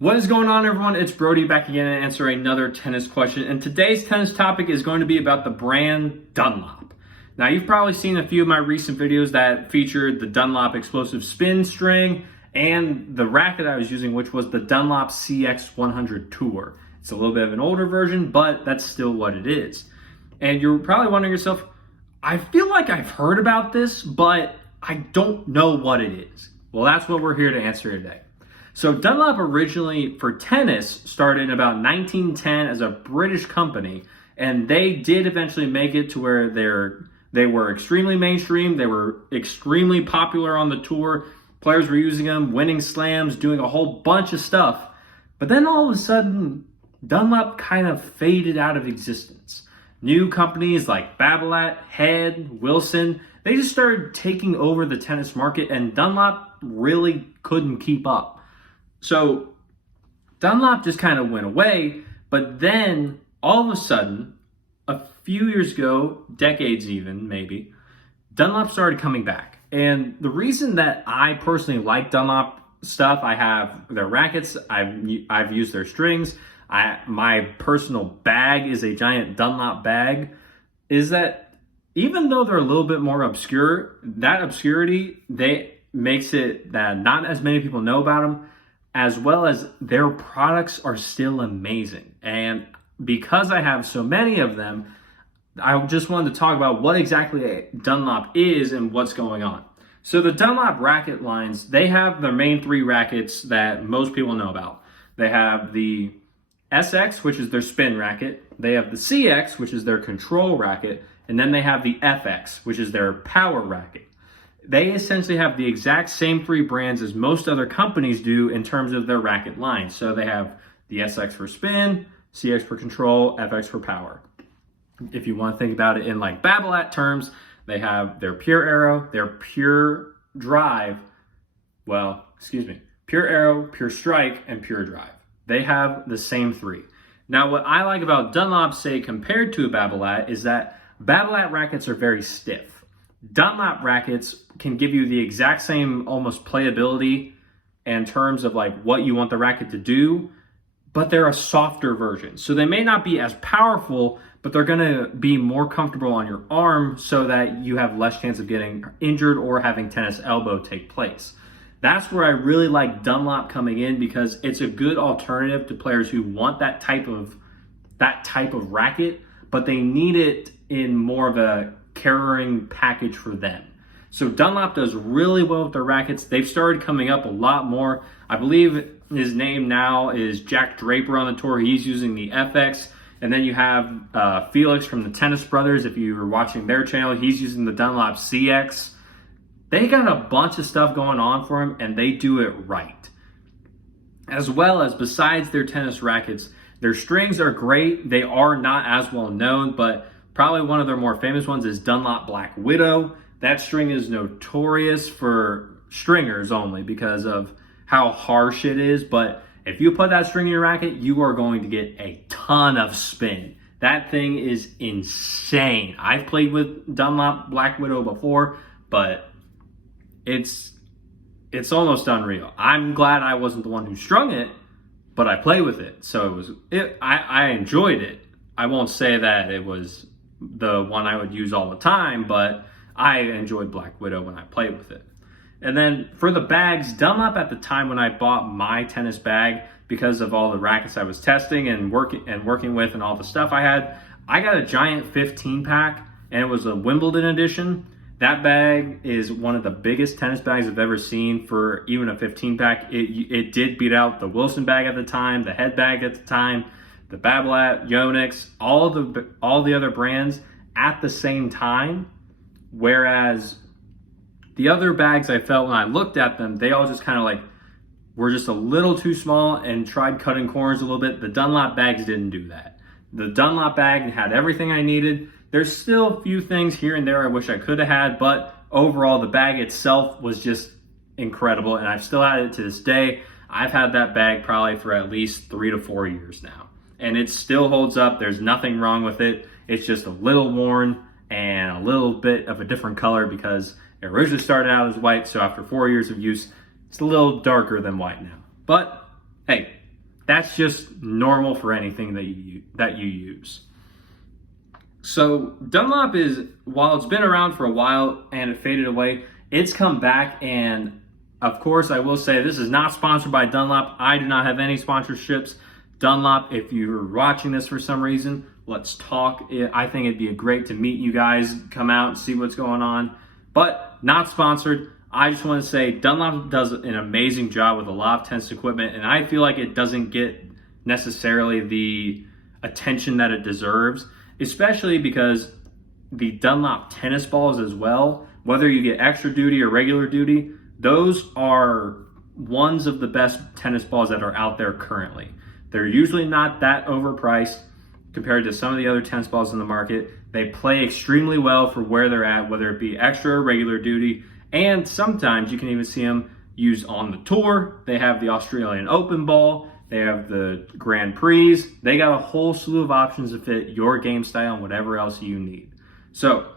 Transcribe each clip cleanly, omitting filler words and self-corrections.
What is going on, everyone? It's Brody back again to answer another tennis question. And today's tennis topic is going to be about the brand Dunlop. Now, you've probably seen a few of my recent videos that featured the Dunlop explosive spin string and the racket I was using, which was the Dunlop CX100 Tour. It's a little bit of an older version, but that's still what it is. And you're probably wondering yourself, I feel like I've heard about this, but I don't know what it is. Well, that's what we're here to answer today. So Dunlop originally for tennis started in about 1910 as a British company, and they did eventually make it to where they were extremely mainstream. They were extremely popular on the tour. Players were using them, winning slams, doing a whole bunch of stuff. But then all of a sudden, Dunlop kind of faded out of existence. New companies like Babolat, Head, Wilson, they just started taking over the tennis market, and Dunlop really couldn't keep up. So Dunlop just kind of went away, but then all of a sudden, a few years ago, decades even maybe, Dunlop started coming back. And the reason that I personally like Dunlop stuff, I have their rackets, I've used their strings, my personal bag is a giant Dunlop bag, is that even though they're a little bit more obscure, that obscurity, makes it that not as many people know about them, as well as their products are still amazing. And because I have so many of them, I just wanted to talk about what exactly Dunlop is and what's going on. So the Dunlop racket lines, they have their main three rackets that most people know about. They have the SX, which is their spin racket. They have the CX, which is their control racket. And then they have the FX, which is their power racket. They essentially have the exact same three brands as most other companies do in terms of their racket line. So they have the SX for spin, CX for control, FX for power. If you want to think about it in like Babolat terms, they have their pure arrow, their pure drive, pure arrow, pure strike, and pure drive. They have the same three. Now, what I like about Dunlop, say, compared to a Babolat, is that Babolat rackets are very stiff. Dunlop rackets can give you the exact same almost playability in terms of like what you want the racket to do, but they're a softer version. So they may not be as powerful, but they're gonna be more comfortable on your arm so that you have less chance of getting injured or having tennis elbow take place. That's where I really like Dunlop coming in, because it's a good alternative to players who want that type of racket, but they need it in more of a carrying package for them. So Dunlop does really well with their rackets. They've started coming up a lot more. I believe his name now is Jack Draper on the tour. He's using the FX. And then you have Felix from the Tennis Brothers. If you were watching their channel, he's using the Dunlop CX. They got a bunch of stuff going on for him, and they do it right. As well as, besides their tennis rackets, their strings are great. They are not as well known, but probably one of their more famous ones is Dunlop Black Widow. That string is notorious for stringers only because of how harsh it is. But if you put that string in your racket, you are going to get a ton of spin. That thing is insane. I've played with Dunlop Black Widow before, but it's almost unreal. I'm glad I wasn't the one who strung it, but I play with it. So I enjoyed it. I won't say that it was the one I would use all the time, but I enjoyed Black Widow when I played with it. And then for the bags, Dunlop at the time when I bought my tennis bag, because of all the rackets I was testing and working with and all the stuff I had, I got a giant 15 pack, and it was a Wimbledon edition. That bag is one of the biggest tennis bags I've ever seen for even a 15 pack. It did beat out the Wilson bag at the time, the Head bag at the time, the Babolat, Yonex, all the other brands at the same time. Whereas the other bags, I felt when I looked at them, they all just kind of like were just a little too small and tried cutting corners a little bit. The Dunlop bags didn't do that. The Dunlop bag had everything I needed. There's still a few things here and there I wish I could have had, but overall the bag itself was just incredible, and I've still had it to this day. I've had that bag probably for at least 3 to 4 years now, and it still holds up. There's nothing wrong with it. It's just a little worn and a little bit of a different color because it originally started out as white, so after 4 years of use, it's a little darker than white now. But hey, That's just normal for anything that you use. So Dunlop is, while it's been around for a while and it faded away, it's come back. And of course, I will say this is not sponsored by Dunlop. I do not have any sponsorships. Dunlop, if you're watching this for some reason, let's talk. I think it'd be great to meet you guys, come out and see what's going on, but not sponsored. I just want to say Dunlop does an amazing job with a lot of tennis equipment, and I feel like it doesn't get necessarily the attention that it deserves, especially because the Dunlop tennis balls as well, whether you get extra duty or regular duty, those are ones of the best tennis balls that are out there currently. They're usually not that overpriced compared to some of the other tennis balls in the market. They play extremely well for where they're at, whether it be extra or regular duty, and sometimes you can even see them used on the tour. They have the Australian Open ball, they have the Grand Prix. They got a whole slew of options to fit your game style and whatever else you need. So,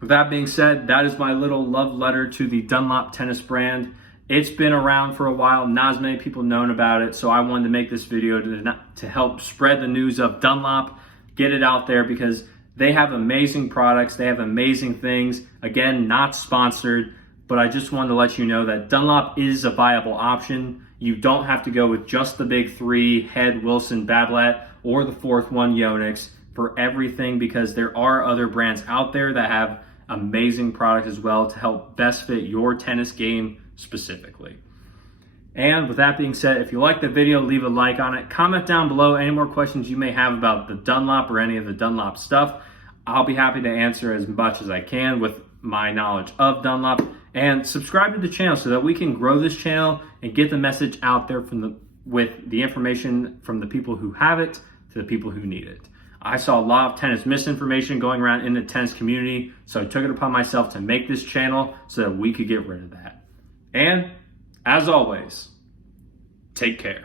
with that being said, that is my little love letter to the Dunlop tennis brand. It's been around for a while, not as many people known about it, so I wanted to make this video to help spread the news of Dunlop, get it out there, because they have amazing products, they have amazing things. Again, not sponsored, but I just wanted to let you know that Dunlop is a viable option. You don't have to go with just the big three, Head, Wilson, Babolat, or the fourth one, Yonex, for everything, because there are other brands out there that have amazing products as well to help best fit your tennis game specifically. And with that being said, if you like the video, leave a like on it. Comment down below any more questions you may have about the Dunlop or any of the Dunlop stuff. I'll be happy to answer as much as I can with my knowledge of Dunlop. And subscribe to the channel so that we can grow this channel and get the message out there with the information from the people who have it to the people who need it. I saw a lot of tennis misinformation going around in the tennis community, so I took it upon myself to make this channel so that we could get rid of that. And as always, take care.